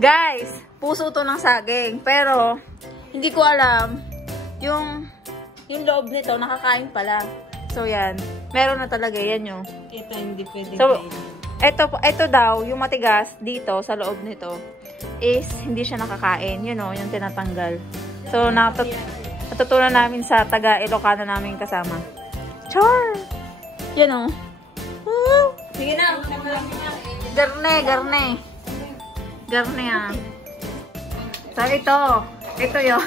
Guys, puso to ng saging. Pero, hindi ko alam, yung loob nito, nakakain pala. So, yan. Meron na talaga. Yan yung. Ito hindi pwede. So, ito daw, yung matigas dito, sa loob nito, is hindi siya nakakain. Yun o, yung tinatanggal. So, natutunan namin sa taga-Ilocano namin kasama. Char! Yan o. Sige na. Garne. Garne ah. So, ito yun.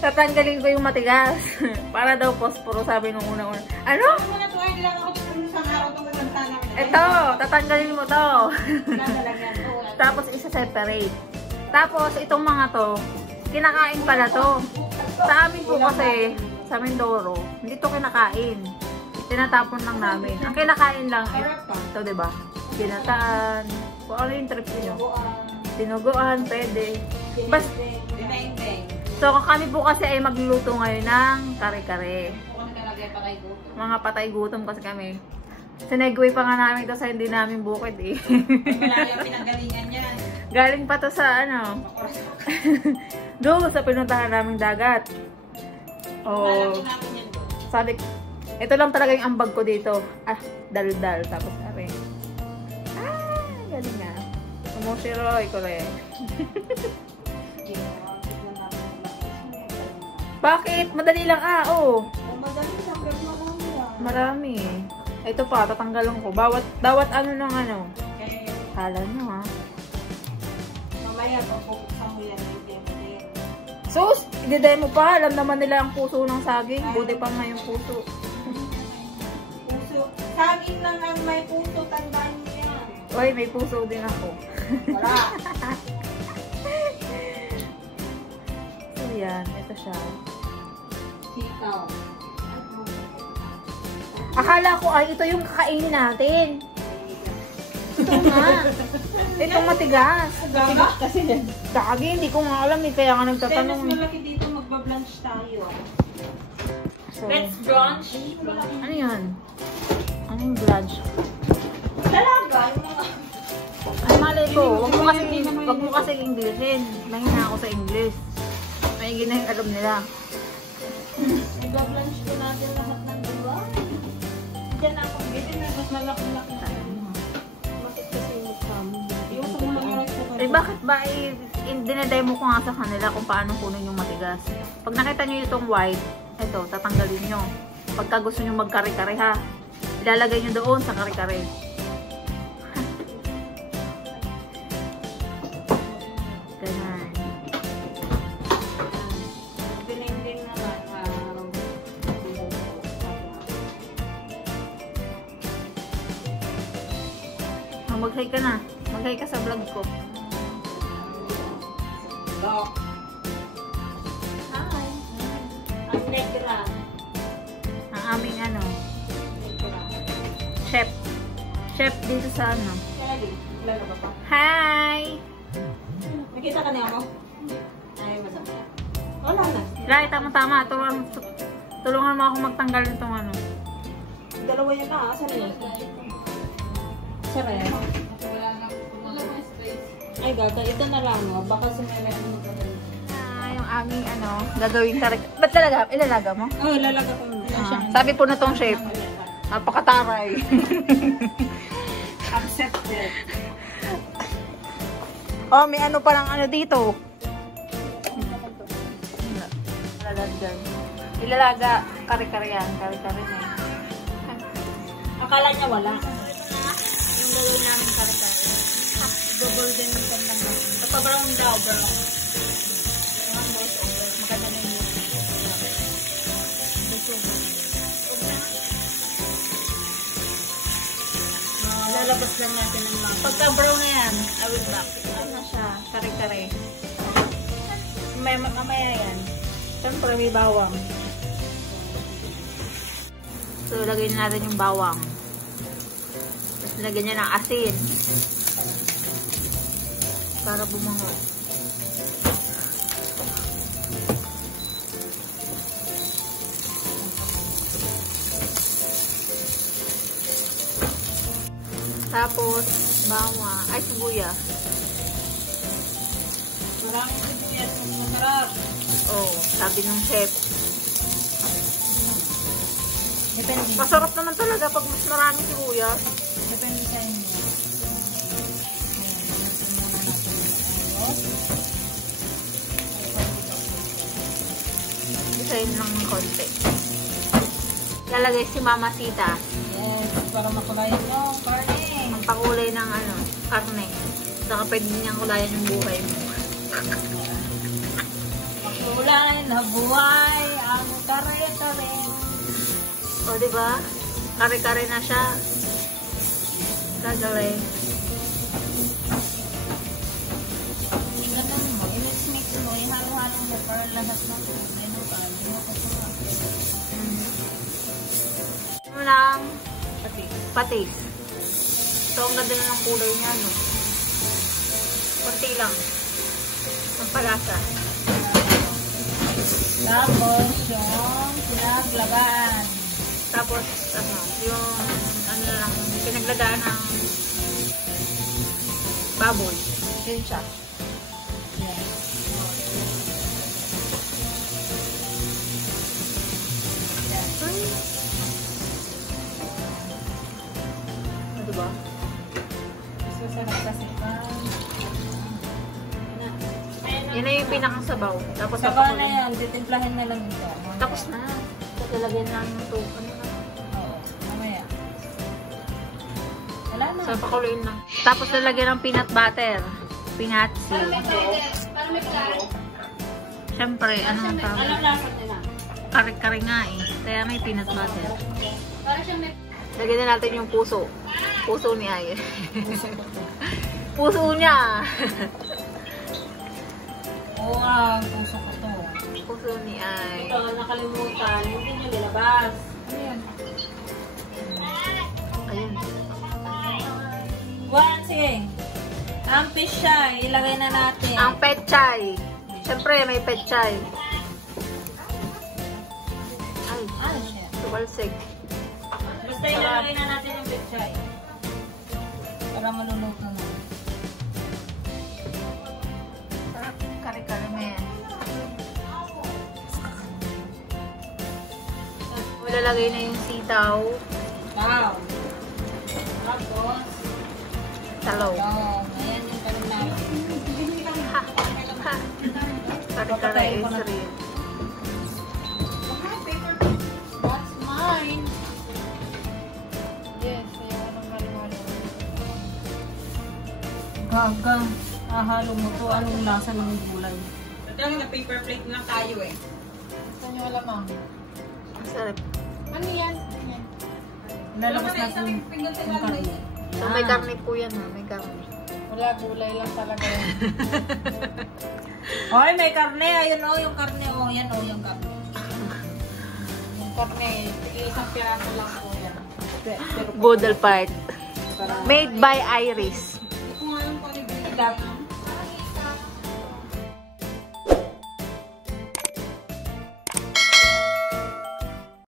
Tatanggalin ko yung matigas. Para daw posporo, sabi nung una-una. Ano? Ito, tatanggalin mo to. Tapos isa-separate. Tapos itong mga to, kinakain pala to. Sa amin po kasi, sa Mindoro, hindi to kinakain. Tinatapon lang namin. Ang kinakain lang, ito diba? Ginataan. Kung ano yung trip nyo? Tinuguan, pwede. So, kami po kasi ay magluluto ngayon ng kare-kare. Mga patay gutom kasi kami. Sinegway pa nga namin ito sa hindi namin bukid eh. Malayo pinanggalingan yan. Galing pa to sa ano. Doon sa pinuntahan naming dagat. Oh. Sabi, ito lang talaga yung ambag ko dito. Dal-dal. Tapos are. Galing nga. Umushiroy ko rin. Bakit? Madali lang oo. Madali lang, pero marami. Ito pa, tatanggalan ko. Bawat ano ng ano. Okay. Kala nyo ha. Mamaya, pagpupuksan mo yan. Sus! I-demo pa. Alam naman nila ang puso ng saging. Buti pa nga yung puso. Puso. Saging lang ang may puso. Tandaan mo yan. Uy, may puso din ako. Wala. So yan, ito siya. Sitaw. Akala ko ay ito yung kakainin natin. Ito nga. Itong matigas. Gaga kasi yan. Gagi, hindi ko nga alam eh. Kaya nga nagtatanong. Mas malaki dito magbablanch tayo. So, let's brunch. ano yan? Ano yung brunch? Talaga? Ay, mali ko. Wag mo kasi Englishin. Mahina ako sa English. May ginahing alam nila. Magbablanch ko natin lahat ng diba? Diyan ako. Gito na mas malaki-laki. Bakit kasi yung kamo? Yung sa mga rice ko. Eh, bakit ba dinedemo ko nga sa kanila kung paano kunin yung matigas. Pag nakita nyo itong white, ito, tatanggalin nyo. Pagka gusto nyo magkare-kare ha, ilalagay nyo doon sa kare-kare. Ganyan. Dininding na lang. Mag-hi ka na. Mag-hi ka sa vlog ko. Lock. Hi. Ang negra. Ang aming ano, Negra. chef. Chef dito sa ano. Kelly. Lalaba pa. Hi! Nakita ka niya ako? Ay, masama. Wala na. Rai, tama-tama. Tulungan mo ako magtanggal nitong ano. Dalawa yan na. Asan yun? Sarap. Ay, gaga. Ito na lang. Baka sumemet mo ka rin. Yung aming ano, gagawin talaga. Ba't talaga? Ilalaga mo? Oh, lalaga ko muna. Sabi po na tong chef. Napakataray. Accepted. Oh, may ano parang ano dito. Lalagyan. Ilalaga. Kare-kare yan. Kare-kare na. Akala niya wala. Yung gawin namin kare-kare. Golden yung ganda mo. Nagpa-brown daw, brown. Maganda na yung Lalabas lang natin ang mga. pagka brown na yan, I will back. Ano na siya? Kare-kare. Mamaya yan. Siyempre may bawang. So, lagyan natin yung bawang. Tapos lagyan niya ng asin. Para bumango. Tapos, bawang. Ay, sibuyas. Maraming sibuyas. Masarap. Oh, sabi ng chef. Depende. Masarap naman talaga pag mas maraming sibuyas. Depende sa inyo. Isayin lang ng konti. Lalagay si Mama Sita. Yes, para makulayan yung karne. Ang pakulay ng ano, karne. Saka pwede niyang kulayan yung buhay mo. Makulay na buhay ang kare-kare. O, diba? Kare-kare na siya. Gagaling. Ganun mo, i-mix mo, ihalo-halo mo para lahat ng menu ka. Hindi mo kasama. Ng patis. So, ang ganda na ng kulay niya, no? Kunti lang. Ang palasa. Tapos, yung pinaglaban. Tapos, ano, yung, ano lang, pinaglagaan ng baboy. Yun siya. Yes. O, diba? Mas masarap kasi pa. Yan na yung pinakang sabaw. Tapos, Sabaw na yan, titimplahin na lang ito. Tapos na. Tapos, lalagyan lang yung to. Ano na? Oo, mamaya. Wala na. So, pakuluin lang. Tapos, lalagyan ng peanut butter. Peanut seed. Siyempre, ano ang tawag? Anong lasa nila? Kare-kare nga eh. Kaya may peanut butter. Lagyan na natin yung puso. Puso ni Ay. Puso niya. Oo nga, puso ko to. Puso ni Ay. Ito, nakalimutan. Hindi nyo nilabas. Ano yan? Ayun. One, sige. Ang pishay, ilagay na natin. Ang petchay. Siyempre, may petchay. Ay, Ano siya? tumalsig. Basta ilagay na natin yung pishay. Para maluluto na. Sarap. Kare-kare mo yan. Lalagay na yung sitaw. Wow. Tapos, Talaw. yung, ayan yung kanin natin. Ha! Ha! Kare-kare is real. That's mine. Yes, kaya anong halo-halo. Gaga. Ahalo mo to. Anong lasa ng gulay? Ito na paper plate na tayo eh. Gusto nyo alamang? Ang sarap. Ano yan? Lalabas natin yung karne. So, may karne po yan, ha? May karne. Wala, gulay lang talaga yan. Oy, may karne. Ayun o, yung karne. O, yan o, yung karne. Yung karne, isang piraso lang po yan. Budal part. Made by Iris. Hindi ko nga yung Dapat